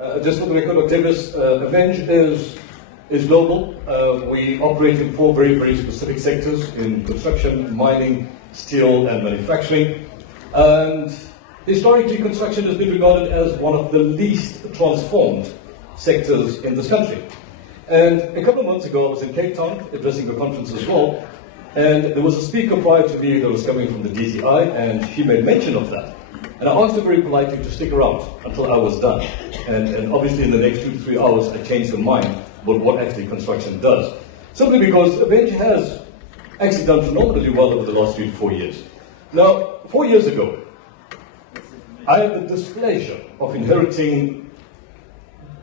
Just for the record, Octavius, Avenge is global. We operate in four very, very specific sectors in construction, mining, steel, and manufacturing. And historically, construction has been regarded as one of the least transformed sectors in this country. And a couple of months ago, I was in Cape Town addressing a conference as well, and there was a speaker prior to me that was coming from the DTI, and she made mention of that. And I asked her very politely to stick around until I was done. And obviously in the next 2 to 3 hours, I changed her mind about what actually construction does. Simply because Avenge has actually done phenomenally well over the last 3 to 4 years. Now, 4 years ago, I had the displeasure of inheriting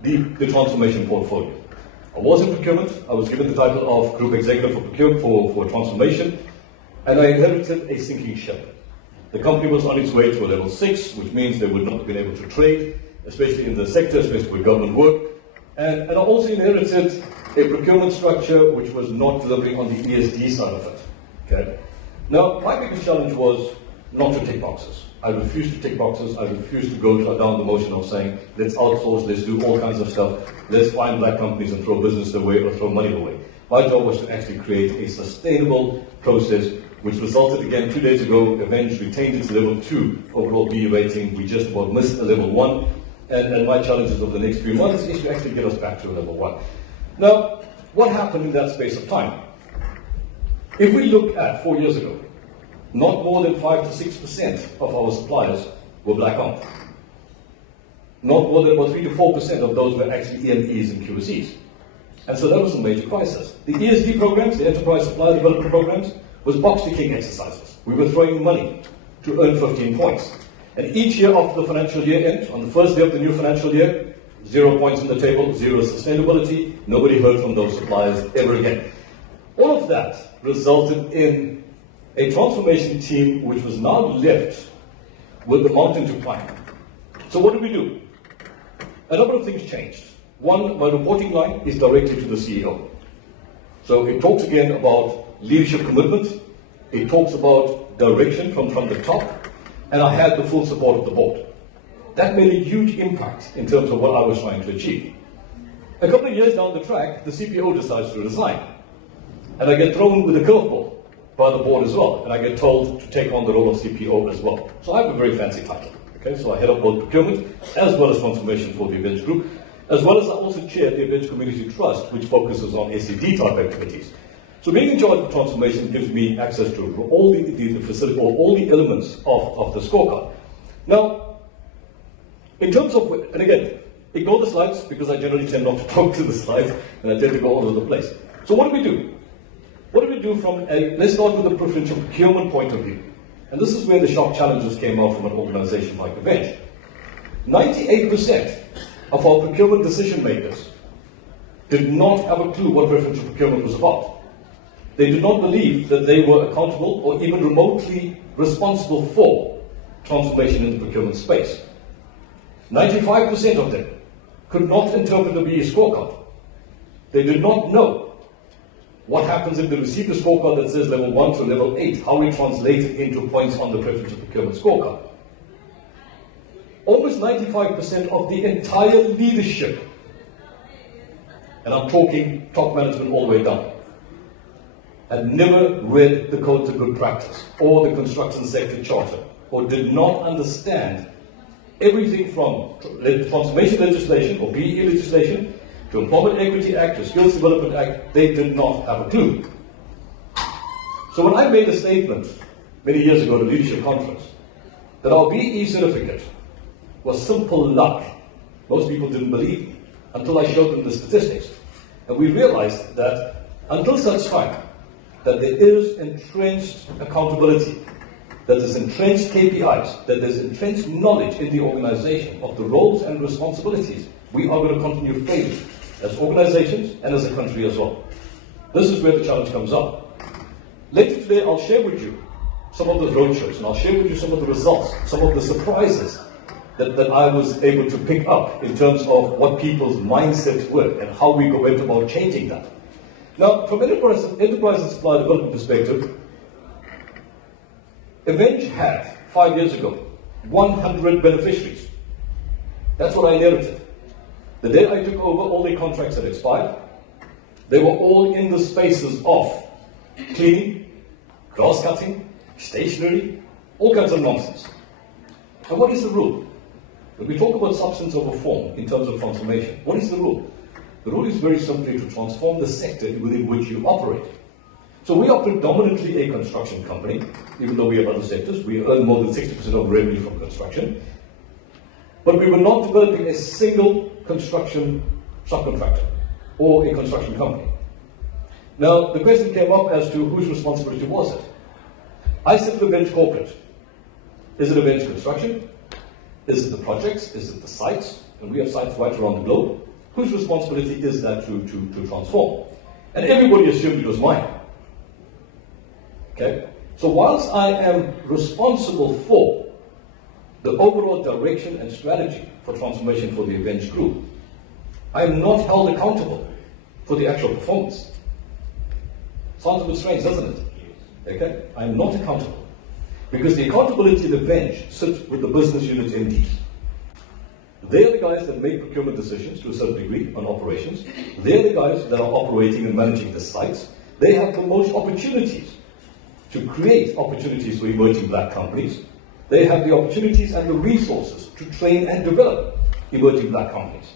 the transformation portfolio. I was in procurement. I was given the title of Group Executive for Procurement for Transformation, and I inherited a sinking ship. The company was on its way to a level 6, which means they would not have been able to trade, especially in the sector, especially with government work. And I also inherited a procurement structure which was not delivering on the ESD side of it. Okay? Now, my biggest challenge was not to tick boxes. I refused to tick boxes. I refused to go down the motion of saying, let's outsource, let's do all kinds of stuff, let's find black companies and throw business away or throw money away. My job was to actually create a sustainable process, which resulted again 2 days ago. Avenge retained its level 2 overall BE rating. We just about missed a level 1. And my challenges over the next few months is to actually get us back to a level 1. Now, what happened in that space of time? If we look at 4 years ago, not more than 5 to 6% of our suppliers were black-owned. Not more than about 3 to 4% of those were actually EMEs and QSEs. And so that was a major crisis. The ESD programs, the Enterprise Supplier Development Programs, was box-ticking exercises. We were throwing money to earn 15 points. And each year after the financial year end, on the first day of the new financial year, 0 points on the table, 0 sustainability. Nobody heard from those suppliers ever again. All of that resulted in a transformation team which was now left with the mountain to climb. So what did we do? A number of things changed. One, my reporting line is directly to the CEO. So it talks again about leadership commitment. It talks about direction from the top. And I had the full support of the board. That made a huge impact in terms of what I was trying to achieve. A couple of years down the track, the CPO decides to resign. And I get thrown with a curveball by the board as well. And I get told to take on the role of CPO as well. So I have a very fancy title. Okay, so I head up both procurement as well as transformation for the Avenge Group, as well as I also chair the Avenge Community Trust, which focuses on SED type activities. So being in charge of transformation gives me access to all the facility, or all the elements of the scorecard. Now, in terms of, and again, ignore the slides because I generally tend not to talk to the slides and I tend to go all over the place. So what do we do? What do we do from let's start with the preferential procurement point of view. And this is where the sharp challenges came out from an organization like Avenge. 98% of our procurement decision makers did not have a clue what preferential procurement was about. They did not believe that they were accountable or even remotely responsible for transformation in the procurement space. 95% of them could not interpret the BE scorecard. They did not know what happens if they receive a scorecard that says level 1 to level 8, how we translate it into points on the preferential procurement scorecard. Almost 95% of the entire leadership, and I'm talking top management all the way down, had never read the Codes of Good Practice or the Construction Sector Charter, or did not understand everything from transformation legislation or BE legislation to Employment Equity Act to Skills Development Act. They did not have a clue. So when I made a statement many years ago at a leadership conference that our BE certificate was simple luck, most people didn't believe me until I showed them the statistics. And we realized that until such time that there is entrenched accountability, that there's entrenched KPIs, that there's entrenched knowledge in the organization of the roles and responsibilities, we are going to continue failing as organizations and as a country as well. This is where the challenge comes up. Later today, I'll share with you some of those roadshows, and I'll share with you some of the results, some of the surprises that I was able to pick up in terms of what people's mindsets were and how we went about changing that. Now, from enterprise and supply development perspective, Avenge had, 5 years ago, 100 beneficiaries. That's what I inherited. The day I took over, all their contracts had expired. They were all in the spaces of cleaning, grass cutting, stationery, all kinds of nonsense. And what is the rule? When we talk about substance over form in terms of transformation, what is the rule? The rule is very simply to transform the sector within which you operate. So we are predominantly a construction company, even though we have other sectors. We earn more than 60% of revenue from construction. But we were not developing a single construction subcontractor or a construction company. Now, the question came up as to whose responsibility was it. I said to the bench corporate, is it a bench construction? Is it the projects? Is it the sites? And we have sites right around the globe. Whose responsibility is that to transform? And everybody assumed it was mine. Okay? So whilst I am responsible for the overall direction and strategy for transformation for the Avenge Group, I am not held accountable for the actual performance. Sounds a bit strange, doesn't it? Okay? I am not accountable. Because the accountability of the bench sits with the business unit MDs. They're the guys that make procurement decisions to a certain degree on operations. They're the guys that are operating and managing the sites. They have the most opportunities to create opportunities for emerging black companies. They have the opportunities and the resources to train and develop emerging black companies.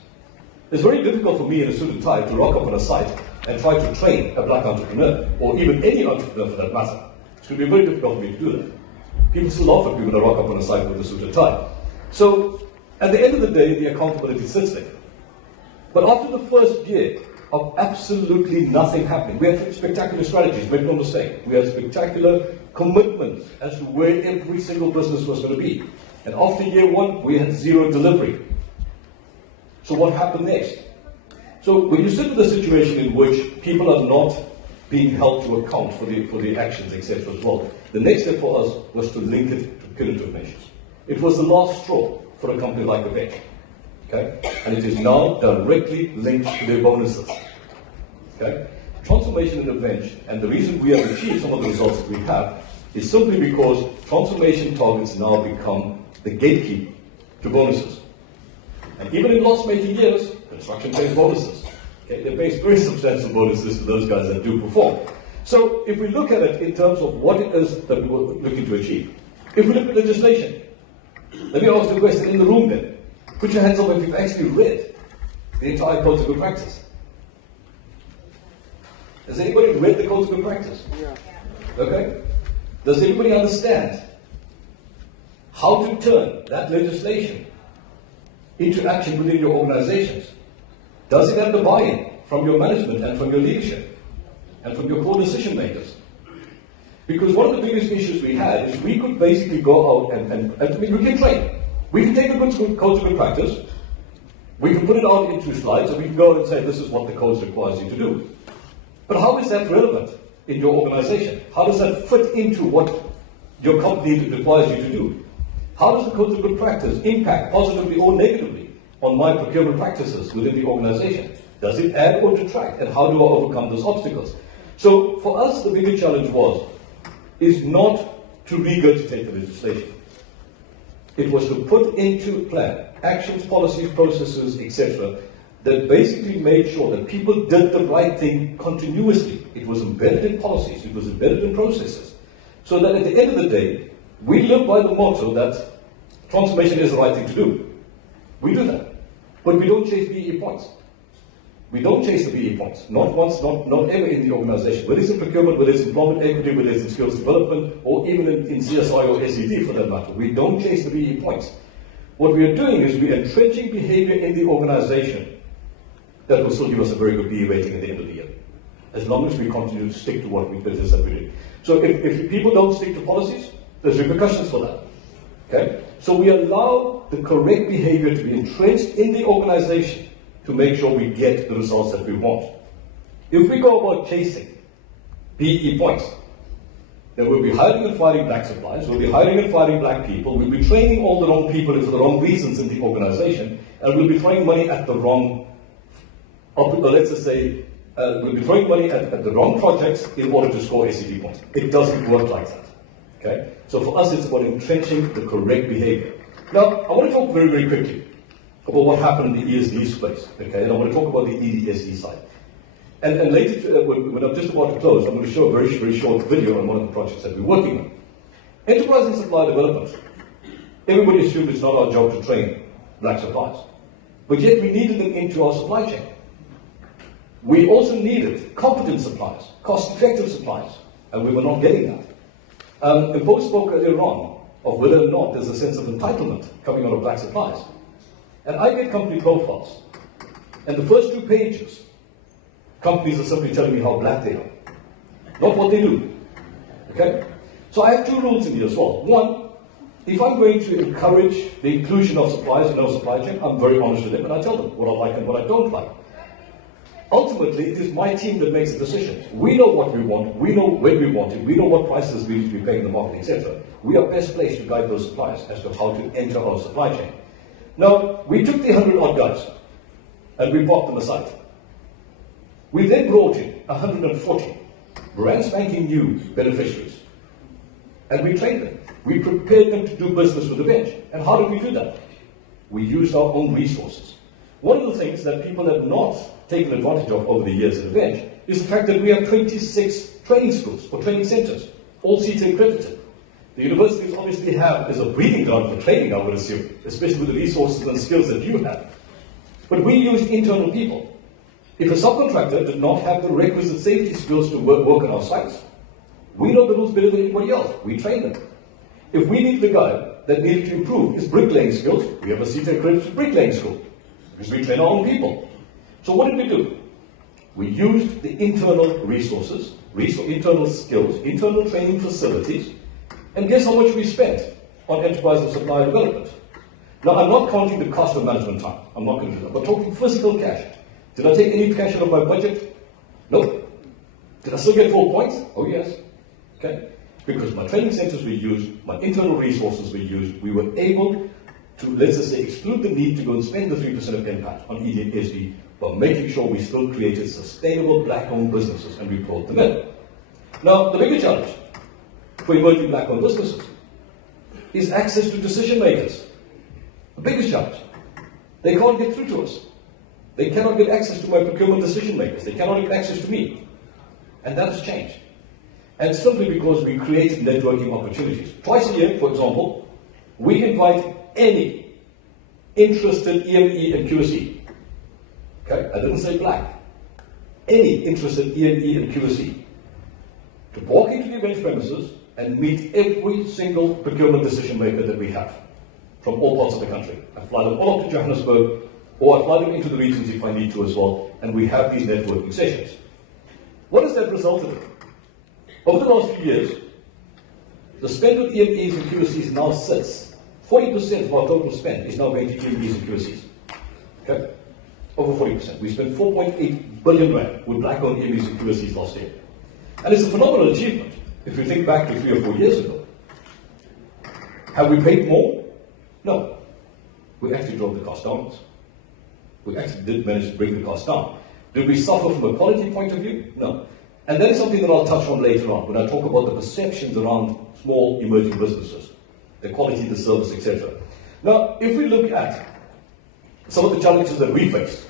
It's very difficult for me in a suit and tie to rock up on a site and try to train a black entrepreneur, or even any entrepreneur for that matter. It's going to be very difficult for me to do that. People still laugh at me when I rock up on a site with a suit and tie. So, at the end of the day, the accountability sits there. But after the first year of absolutely nothing happening, we had spectacular strategies, make no mistake. We had spectacular commitments as to where every single business was going to be. And after year one, we had zero delivery. So what happened next? So when you sit with a situation in which people are not being held to account for the actions, etc. as well, the next step for us was to link it to punitive measures. It was the last straw for a company like Avenge. Okay? And it is now directly linked to their bonuses. Okay? Transformation in Avenge, and the reason we have achieved some of the results that we have, is simply because transformation targets now become the gatekeeper to bonuses. And even in loss-making years, construction pays bonuses. Okay? They pay very substantial bonuses to those guys that do perform. So if we look at it in terms of what it is that we're looking to achieve, if we look at legislation, let me ask the question in the room then. Put your hands up if you've actually read the entire Code of Good Practice. Has anybody read the Code of Good Practice? Yeah. Okay. Does anybody understand how to turn that legislation into action within your organizations? Does it have the buy-in from your management and from your leadership and from your core decision makers? Because one of the biggest issues we had is we could basically go out and we can train. We can take a good Code of Good Practice, we can put it out into slides, and we can go out and say, this is what the Code requires you to do. But how is that relevant in your organization? How does that fit into what your company requires you to do? How does the Code of Good Practice impact positively or negatively on my procurement practices within the organization? Does it add or detract? And how do I overcome those obstacles? So for us, the bigger challenge is not to regurgitate the legislation. It was to put into plan actions, policies, processes, etc., that basically made sure that people did the right thing continuously. It was embedded in policies, it was embedded in processes. So that at the end of the day, we live by the motto that transformation is the right thing to do. We do that. But we don't chase BE points. We don't chase the BE points. Not once, not ever in the organization. Whether it's in procurement, whether it's employment equity, whether it's in skills development, or even in CSI or SED for that matter. We don't chase the BE points. What we are doing is we are entrenching behavior in the organization that will still give us a very good BE rating at the end of the year, as long as we continue to stick to what we business that we do. So if people don't stick to policies, there's repercussions for that. Okay? So we allow the correct behavior to be entrenched in the organization to make sure we get the results that we want. If we go about chasing BE points, then we'll be hiring and firing black suppliers, we'll be hiring and firing black people, we'll be training all the wrong people for the wrong reasons in the organization, and we'll be throwing money at the wrong, let's just say, we'll be throwing money at the wrong projects in order to score ACD points. It doesn't work like that. Okay? So for us, it's about entrenching the correct behavior. Now, I want to talk very, very quickly about what happened in the ESD space, okay? And I want to talk about the ESD side. And later, when I'm just about to close, I'm going to show a very, very short video on one of the projects that we're working on. Enterprise and supply development. Everybody assumed it's not our job to train black suppliers. But yet we needed them into our supply chain. We also needed competent suppliers, cost-effective suppliers, and we were not getting that. And Bo spoke earlier on of whether or not there's a sense of entitlement coming out of black suppliers. And I get company profiles, and the first 2 pages, companies are simply telling me how black they are, not what they do. Okay? So I have 2 rules in here as well. One, if I'm going to encourage the inclusion of suppliers in our supply chain, I'm very honest with them, and I tell them what I like and what I don't like. Ultimately, it is my team that makes the decision. We know what we want, we know when we want it, we know what prices we need to be paying in the market, etc. We are best placed to guide those suppliers as to how to enter our supply chain. Now, we took the 100 odd guys, and we parked them aside. We then brought in 140 brand spanking new beneficiaries, and we trained them. We prepared them to do business with the bench. And how did we do that? We used our own resources. One of the things that people have not taken advantage of over the years at the bench is the fact that we have 26 training schools or training centers, all CETA accredited. The universities obviously have as a breeding ground for training, I would assume, especially with the resources and skills that you have. But we used internal people. If a subcontractor did not have the requisite safety skills to work on our sites, we know the rules better than anybody else. We train them. If we needed a guy that needed to improve his bricklaying skills, we have a CETA accredited bricklaying school, because we train our own people. So what did we do? We used the internal resources, internal skills, internal training facilities, and guess how much we spent on enterprise and supply development? Now, I'm not counting the cost of management time. I'm not going to do that. But talking physical cash. Did I take any cash out of my budget? No. Did I still get 4 points? Oh, yes. Okay? Because my training centers we used, my internal resources we used, we were able to, let's just say, exclude the need to go and spend the 3% of impact on ESD, but making sure we still created sustainable black-owned businesses, and we brought them in. Now, the bigger challenge for emerging black-owned businesses is access to decision makers. The biggest challenge. They can't get through to us. They cannot get access to my procurement decision makers. They cannot get access to me. And that has changed. And simply because we created networking opportunities. Twice a year, for example, we invite any interested EME and QSE. Okay, I didn't say black. Any interested EME and QSE to walk into the event premises and meet every single procurement decision maker that we have from all parts of the country. I fly them all up to Johannesburg, or I fly them into the regions if I need to as well, and we have these networking sessions. What has that resulted in? Over the last few years, the spend with EMEs and QSEs now sits, 40% of our total spend is now going to EMEs and QSEs. Okay? Over 40%. We spent 4.8 billion rand with black-owned EMEs and QSEs last year. And it's a phenomenal achievement if you think back to 3 or 4 years ago. Have we paid more? No. We actually drove the cost down. We actually did manage to bring the cost down. Did we suffer from a quality point of view? No. And that is something that I'll touch on later on when I talk about the perceptions around small emerging businesses, the quality of the service, etc. Now, if we look at some of the challenges that we faced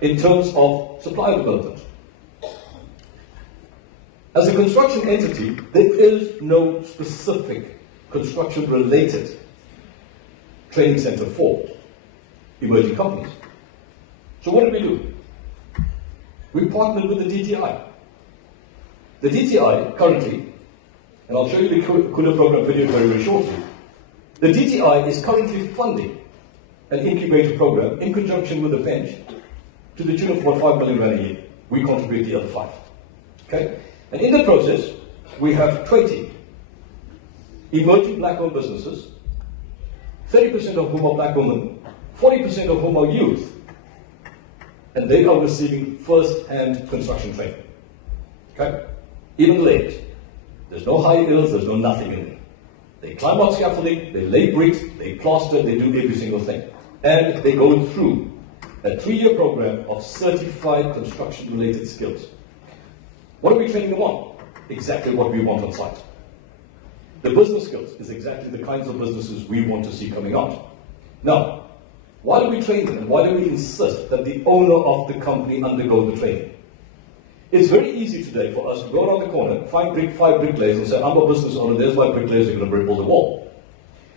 in terms of supply development, as a construction entity, there is no specific construction-related training center for emerging companies. So what did we do? We partnered with the DTI. The DTI currently, and I'll show you the Kula program video very, very shortly, the DTI is currently funding an incubator program in conjunction with the bench to the tune of about 5 million rand a year. We contribute the other 5. Okay? And in the process, we have 20 emerging black-owned businesses, 30% of whom are black women, 40% of whom are youth, and they are receiving first-hand construction training. Okay? Even the ladies. There's no high heels, there's no nothing in there. They climb up scaffolding, they lay bricks, they plaster, they do every single thing. And they go through a 3-year program of certified construction-related skills. What are we training them on? Exactly what we want on site. The business skills is exactly the kinds of businesses we want to see coming out. Now, Why do we train them, and why do we insist that the owner of the company undergo the training? It's very easy today for us to go around the corner, find five bricklayers and say, I'm a business owner, there's my bricklayers, they're going to build the wall.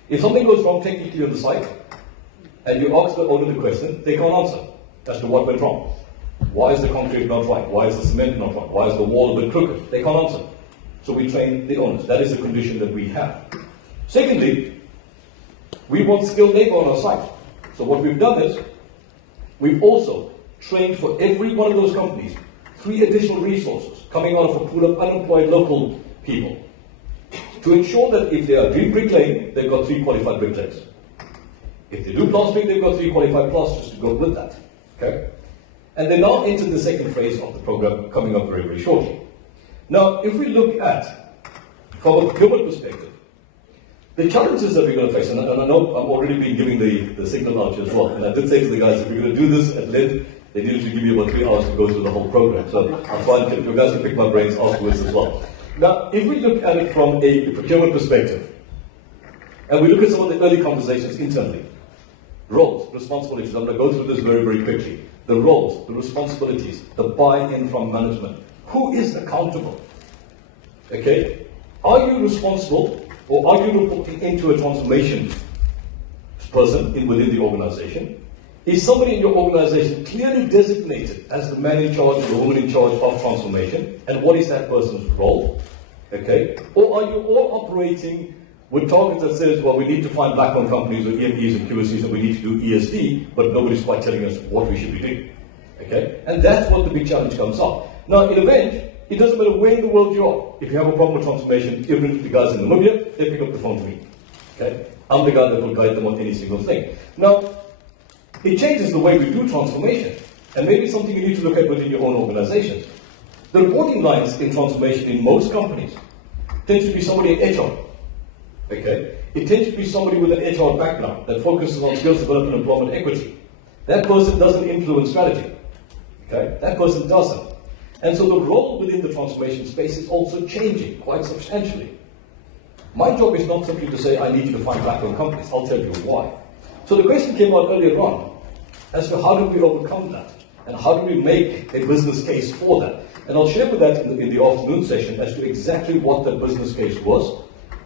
If something goes wrong technically on the site, and you ask the owner the question, they can't answer as to what went wrong. Why is the concrete not right? Why is the cement not right? Why is the wall a bit crooked? They can't answer. So we train the owners. That is the condition that we have. Secondly, we want skilled labor on our site. So what we've done is, we've also trained for every one of those companies 3 additional resources coming out of a pool of unemployed local people to ensure that if they are doing bricklaying, they've got 3 qualified bricklayers. If they do plastering, they've got 3 qualified plasterers to go with that. Okay? And they now enter the second phase of the program coming up very, very shortly. Now, if we look at, from a procurement perspective, the challenges that we're going to face, and I know I've already been giving the signal out as well, and I did say to the guys, if we're going to do this at length, they needed to give me about 3 hours to go through the whole program. So I'll try and get you guys to pick my brains afterwards as well. Now, if we look at it from a procurement perspective, and we look at some of the early conversations internally, roles, responsibilities, I'm going to go through this very, very quickly. The roles, the responsibilities, the buy-in from management. Who is accountable? Okay? Are you responsible, or are you reporting into a transformation person within the organization? Is somebody in your organization clearly designated as the man in charge or the woman in charge of transformation? And what is that person's role? Okay? Or are you all operating with targets that says, well, we need to find black-owned companies with EMEs and QSCs and we need to do ESD, but nobody's quite telling us what we should be doing. Okay? And that's what the big challenge comes up. Now, in a event, it doesn't matter where in the world you are. If you have a problem with transformation, even if the guys in Namibia, they pick up the phone to me. Okay? I'm the guy that will guide them on any single thing. Now, it changes the way we do transformation. And maybe it's something you need to look at within your own organization. The reporting lines in transformation in most companies tend to be somebody in HR. Okay? It tends to be somebody with an HR background that focuses on skills development and employment equity. That person doesn't influence strategy. Okay? That person doesn't. And so the role within the transformation space is also changing quite substantially. My job is not simply to say, I need you to find black-owned companies. I'll tell you why. So the question came out earlier on as to how do we overcome that? And how do we make a business case for that? And I'll share with that in the afternoon session as to exactly what that business case was,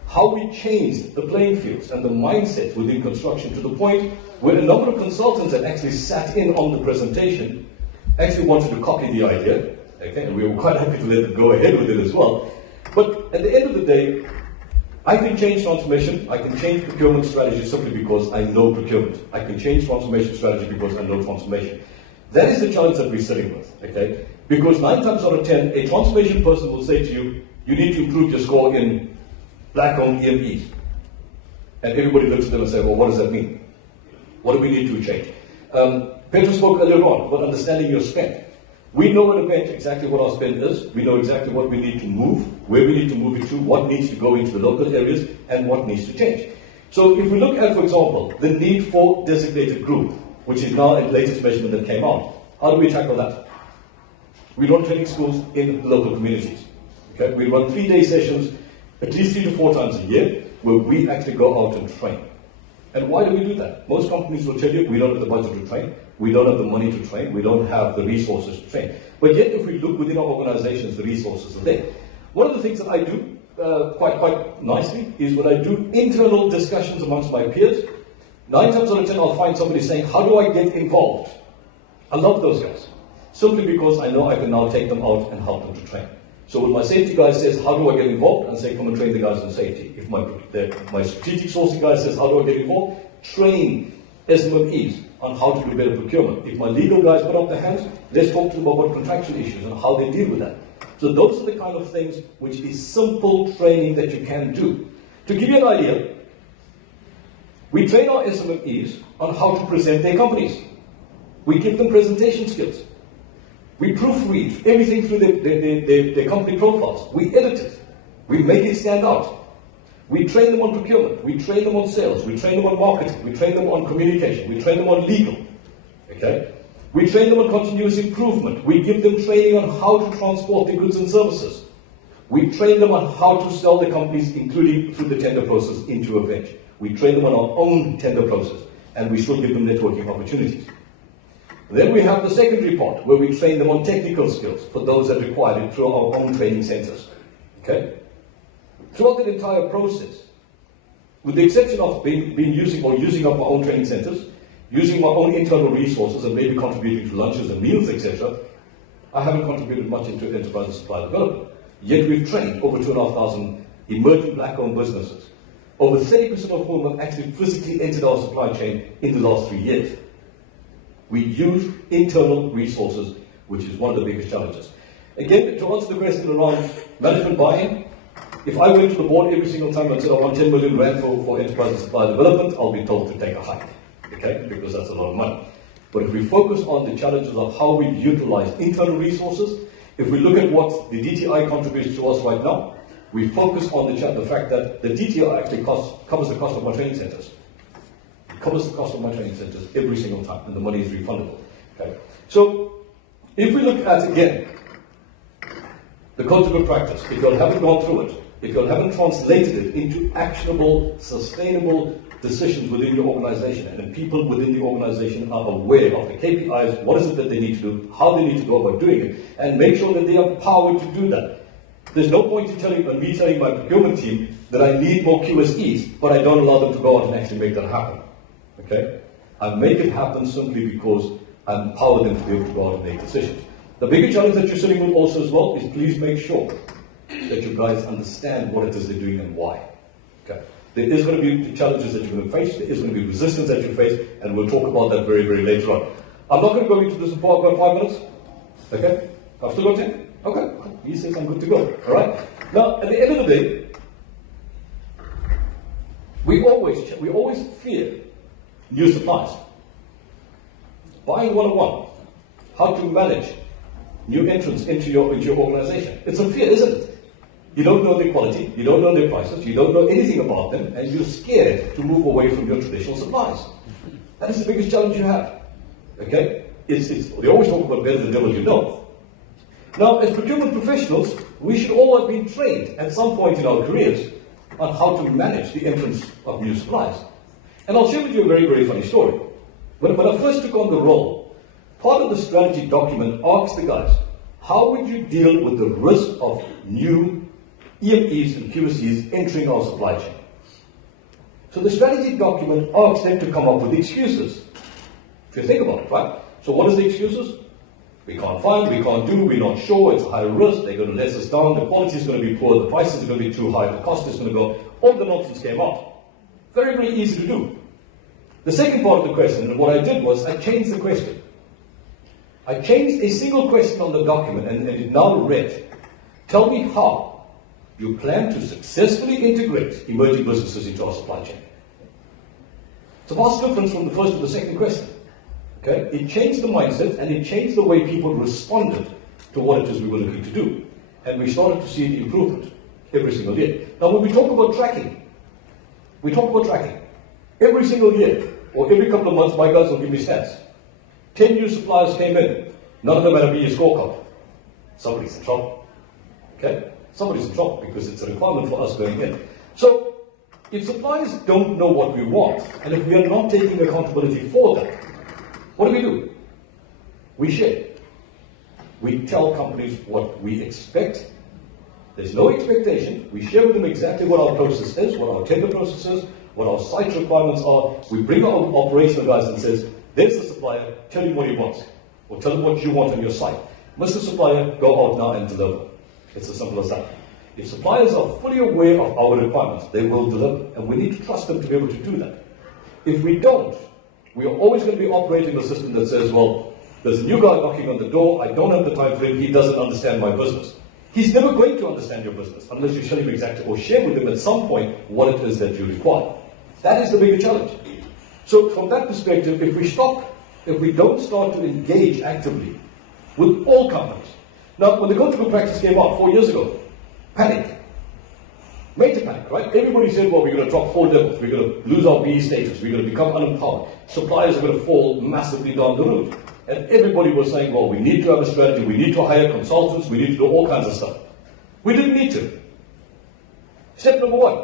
how we changed the playing fields and the mindset within construction to the point where a number of consultants that actually sat in on the presentation actually wanted to copy the idea, okay, and we were quite happy to let them go ahead with it as well. But at the end of the day, I can change transformation, I can change procurement strategy simply because I know procurement. I can change transformation strategy because I know transformation. That is the challenge that we're sitting with, okay? Because 9 times out of 10, a transformation person will say to you, you need to improve your score in black-owned EMEs. And everybody looks at them and says, well, what does that mean? What do we need to change? Petra spoke earlier on about understanding your spend. We know at event exactly what our spend is. We know exactly what we need to move, where we need to move it to, what needs to go into the local areas, and what needs to change. So if we look at, for example, the need for designated group, which is now a latest measurement that came out, how do we tackle that? We run training schools in local communities. Okay? We run 3-day sessions, at least 3 to 4 times a year, where we actually go out and train. And why do we do that? Most companies will tell you, we don't have the budget to train, we don't have the money to train, we don't have the resources to train. But yet, if we look within our organizations, the resources are there. One of the things that I do quite nicely is when I do internal discussions amongst my peers, 9 times out of 10 I'll find somebody saying, how do I get involved? I love those guys, simply because I know I can now take them out and help them to train. So when my safety guy says, how do I get involved? And say, come and train the guys on safety. If my strategic sourcing guy says, how do I get involved? Train SMMEs on how to do better procurement. If my legal guys put up their hands, let's talk to them about contractual issues and how they deal with that. So those are the kind of things which is simple training that you can do. To give you an idea, we train our SMMEs on how to present their companies. We give them presentation skills. We proofread everything through their company profiles. We edit it. We make it stand out. We train them on procurement. We train them on sales. We train them on marketing. We train them on communication. We train them on legal. Okay? We train them on continuous improvement. We give them training on how to transport their goods and services. We train them on how to sell the companies, including through the tender process into a bench. We train them on our own tender process. and we still give them networking opportunities. Then we have the secondary part, where we train them on technical skills for those that require it through our own training centers. Okay? Throughout the entire process, with the exception of using up our own training centers, using my own internal resources and maybe contributing to lunches and meals, etc., I haven't contributed much into enterprise and supply development. Yet we've trained over 2,500 emerging black-owned businesses, over 30% of whom have actually physically entered our supply chain in the last 3 years. We use internal resources, which is one of the biggest challenges. Again, to answer the question around management buy-in, if I went to the board every single time and said I want 10 million rand for enterprise and supply development, I'll be told to take a hike, okay? Because that's a lot of money. But if we focus on the challenges of how we utilize internal resources, if we look at what the DTI contributes to us right now, we focus on the fact that the DTI actually covers the cost of my training centers. It covers the cost of my training centers every single time, and the money is refundable. Okay? So, if we look at, again, the code of good practice, if you haven't gone through it, if you haven't translated it into actionable, sustainable decisions within your organization, and people within the organization are aware of the KPIs, what is it that they need to do, how they need to go about doing it, and make sure that they are empowered to do that. There's no point in me telling my procurement team that I need more QSEs, but I don't allow them to go out and actually make that happen. Okay? I make it happen simply because I empower them to be able to go out and make decisions. The bigger challenge that you're sitting with also as well is please make sure that you guys understand what it is they're doing and why. Okay? There is going to be challenges that you're going to face, there is going to be resistance that you face, and we'll talk about that very, very later on. I'm not going to go into this in about 5 minutes. Okay? I've still got 10? Okay. He says I'm good to go. Alright? Now, at the end of the day, we always fear new supplies. Buying 101, how to manage new entrants into your organization. It's a fear, isn't it? You don't know their quality, you don't know their prices, you don't know anything about them, and you're scared to move away from your traditional supplies. That is the biggest challenge you have. Okay? They always talk about better the devil you know. Now, as procurement professionals, we should all have been trained at some point in our careers on how to manage the entrance of new supplies. And I'll share with you a very, very funny story. When I first took on the role, part of the strategy document asked the guys, how would you deal with the risk of new EMEs and QSEs entering our supply chain? So the strategy document asks them to come up with excuses. If you think about it, right? So what is the excuses? We can't find, we can't do, we're not sure, it's high risk, they're going to let us down, the quality is going to be poor, the prices are going to be too high, the cost is going to go, all the nonsense came out. Very, very easy to do. The second part of the question, and what I did was, I changed the question. I changed a single question on the document, and it now read, tell me how you plan to successfully integrate emerging businesses into our supply chain. It's a vast difference from the first to the second question. Okay? It changed the mindset, and it changed the way people responded to what it is we were looking to do. And we started to see the improvement every single year. Now, when we talk about tracking, every single year, or every couple of months, my guys will give me stats. 10 new suppliers came in. None of them had a BE scorecard. Somebody's in trouble. Okay? Somebody's in trouble because it's a requirement for us going in. So, if suppliers don't know what we want, and if we are not taking accountability for that, what do? We share. We tell companies what we expect. There's no expectation. We share with them exactly what our process is, what our tender process is, what our site requirements are. We bring our operational guys and says, there's the supplier, tell him what he wants, or tell him what you want on your site. Mr. Supplier, go out now and deliver. It's as simple as that. If suppliers are fully aware of our requirements, they will deliver, and we need to trust them to be able to do that. If we don't, we are always going to be operating a system that says, well, there's a new guy knocking on the door, I don't have the time for him, he doesn't understand my business. He's never going to understand your business unless you show him exactly or share with him at some point what it is that you require. That is the bigger challenge. So from that perspective, if we don't start to engage actively with all companies. Now, when the Code of Good Practice came out 4 years ago, panic. Major panic, right? Everybody said, well, we're going to drop 4 levels, we're going to lose our BE status, we're going to become unempowered, suppliers are going to fall massively down the route. And everybody was saying, well, we need to have a strategy, we need to hire consultants, we need to do all kinds of stuff. We didn't need to. Step number 1,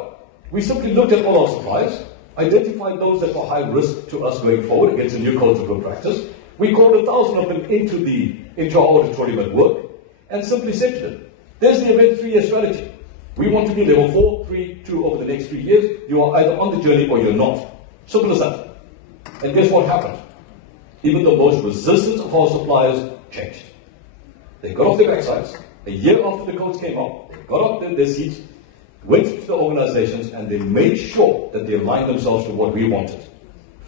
we simply looked at all our suppliers, identified those that were high risk to us going forward against the new codes of good practice. We called 1,000 of them into our auditorium at work and simply said to them, there's the event 3-year strategy. We want to be level 4, 3, 2 over the next 3 years. You are either on the journey or you're not. Simple as that. And guess what happened? Even the most resistant of our suppliers changed. They got off their backsides. A year after the codes came out, they got up their seats, went to the organizations, and they made sure that they aligned themselves to what we wanted.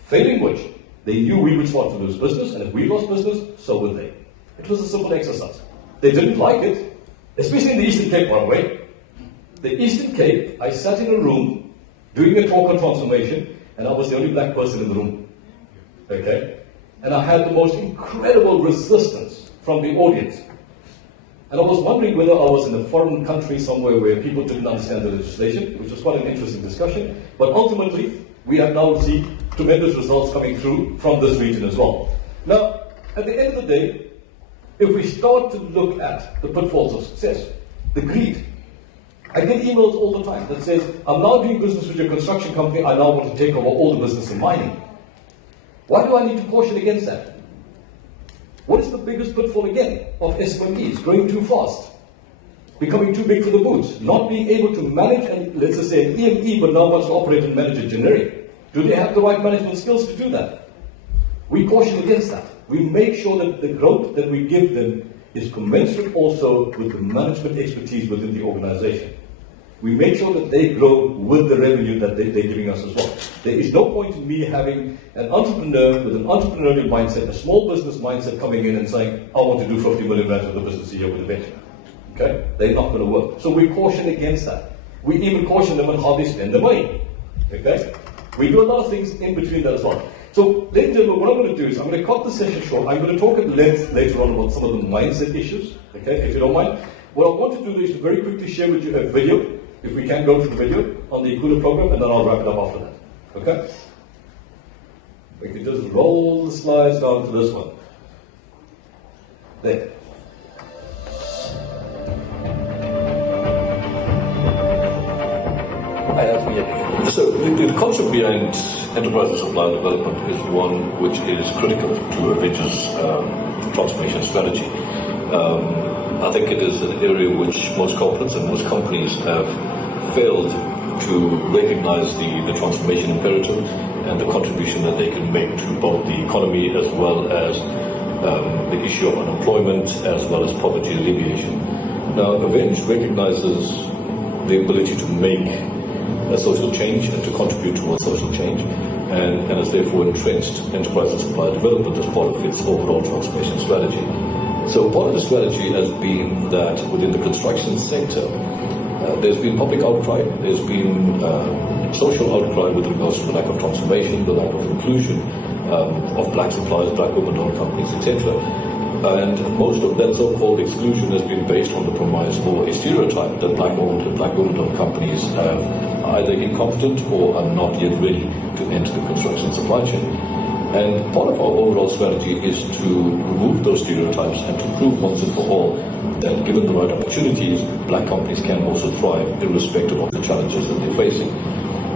Failing which, they knew we would start to lose business, and if we lost business, so would they. It was a simple exercise. They didn't like it, especially in the Eastern Cape, by the way. The Eastern Cape, I sat in a room doing a talk on transformation, and I was the only black person in the room. Okay? And I had the most incredible resistance from the audience. And I was wondering whether I was in a foreign country somewhere where people didn't understand the legislation, which was quite an interesting discussion. But ultimately, we have now seen tremendous results coming through from this region as well. Now, at the end of the day, if we start to look at the pitfalls of success, the greed. I get emails all the time that says, I'm now doing business with your construction company, I now want to take over all the business in mining. Why do I need to caution against that? What is the biggest pitfall again of SMEs? Growing too fast, becoming too big for the boots, not being able to manage, and let's just say an EME, but now wants to operate and manage a generic. Do they have the right management skills to do that? We caution against that. We make sure that the growth that we give them is commensurate also with the management expertise within the organization. We make sure that they grow with the revenue that they're giving us as well. There is no point in me having an entrepreneur with an entrepreneurial mindset, a small business mindset coming in and saying, I want to do 50 million rand of the business a year with a venture. Okay? They're not going to work. So we caution against that. We even caution them on how they spend their money. Okay? We do a lot of things in between that as well. So, ladies and gentlemen, what I'm going to do is I'm going to cut the session short. I'm going to talk at length later on about some of the mindset issues. Okay? If you don't mind. What I want to do is to very quickly share with you a video. If we can go to the video on the Ikula program, and then I'll wrap it up after that. Okay? We can just roll the slides down to this one. There. So the concept behind enterprise and supply development is one which is critical to a venture's transformation strategy. I think it is an area which most corporates and most companies have failed to recognize the transformation imperative and the contribution that they can make to both the economy as well as the issue of unemployment as well as poverty alleviation. Now, Avenge recognizes the ability to make a social change and to contribute towards social change and has therefore entrenched enterprise and supply development as part of its overall transformation strategy. So part of the strategy has been that within the construction sector, there's been public outcry, there's been social outcry with regards to the lack of transformation, the lack of inclusion of black suppliers, black women-owned companies, etc. And most of that so-called exclusion has been based on the premise or a stereotype that black-owned and black women-owned companies are either incompetent or are not yet ready to enter the construction supply chain. And part of our overall strategy is to remove those stereotypes and to prove once and for all that given the right opportunities, black companies can also thrive irrespective of the challenges that they're facing.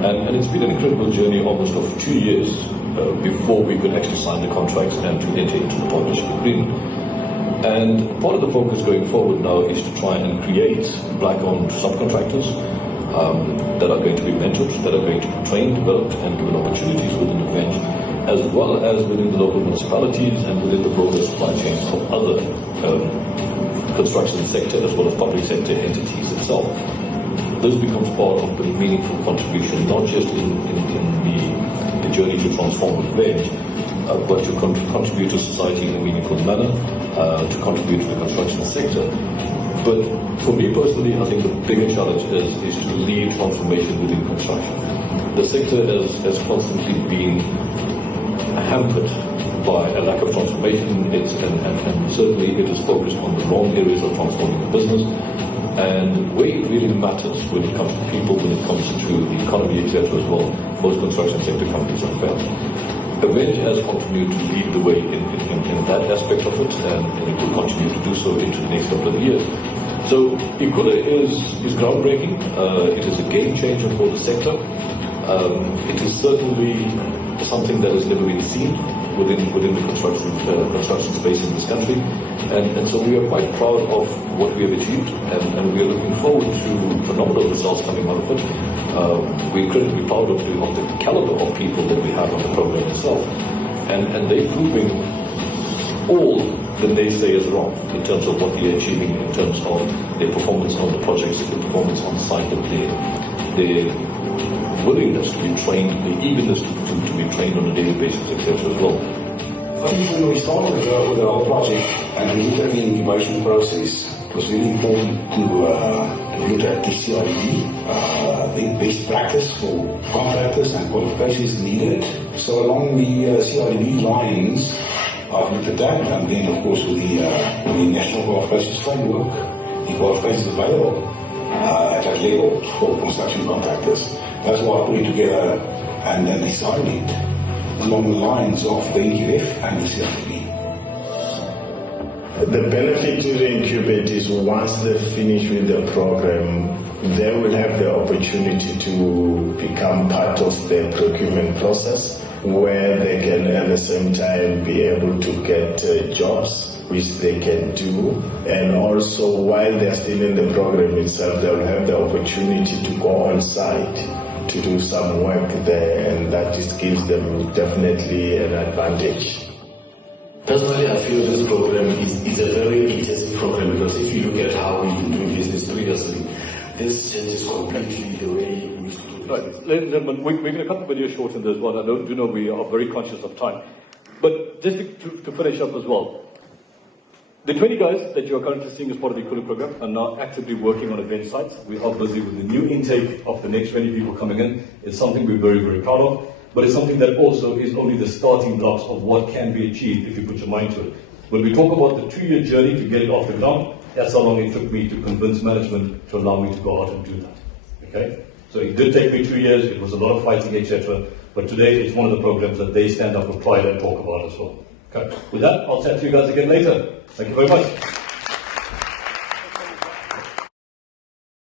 And it's been an incredible journey almost of 2 years before we could actually sign the contracts and to enter into the partnership agreement. And part of the focus going forward now is to try and create black-owned subcontractors that are going to be mentored, that are going to be trained, developed, and given opportunities within the bench, as well as within the local municipalities and within the broader supply chains of other construction sector as well as public sector entities itself. This becomes part of the meaningful contribution, not just in the journey to transform the village, but to contribute to society in a meaningful manner, to contribute to the construction sector. But for me personally, I think the bigger challenge is to lead transformation within construction. The sector has constantly been hampered by a lack of transformation, and certainly it is focused on the wrong areas of transforming the business. And where it really matters when it comes to people, when it comes to the economy, etc. as well, most construction sector companies have failed. Avenge has continued to lead the way in that aspect of it, and it will continue to do so into the next couple of years. So Ikula is groundbreaking. It is a game changer for the sector. It is certainly something that has never been seen within the construction space in this country, and so we are quite proud of what we have achieved, and we are looking forward to phenomenal results coming out of it. We're incredibly proud of the caliber of people that we have on the program itself, and they're proving all the naysayers wrong in terms of what they're achieving, in terms of their performance on the projects, their performance on site, and their willingness to be trained, the eagerness to be trained on a daily basis, etc. as well. I think when we started with the whole project and we looked at the incubation process, it was really important to look at the CID, the best practice for contractors and qualifications needed. So along the CID lines, I've looked at that, and then of course with the National Qualifications Framework, the qualifications available at that level for construction contractors. That's why I put it together and then designed it along the lines of the NQF and the CID. The benefit to the incubators, once they finish with the program, they will have the opportunity to become part of the procurement process, where they can at the same time be able to get jobs which they can do, and also while they're still in the program itself, they will have the opportunity to go on site to do some work there, and that just gives them definitely an advantage. Personally, I feel this program is a very intensive program, because if you look at how we do business previously, this changes completely the way we used to do. Right, ladies and gentlemen, we're going to cut the video short in this one. I do know we are very conscious of time. But just to finish up as well, the 20 guys that you are currently seeing as part of the Ikulu program are now actively working on event sites. We are busy with the new intake of the next 20 people coming in. It's something we're very, very proud of, but it's something that also is only the starting blocks of what can be achieved if you put your mind to it. When we talk about the 2-year journey to get it off the ground, that's how long it took me to convince management to allow me to go out and do that. Okay? So it did take me 2 years, it was a lot of fighting, etc. But today it's one of the programs that they stand up with pride and talk about as well. Okay. With that, I'll chat to you guys again later. Thank you very much.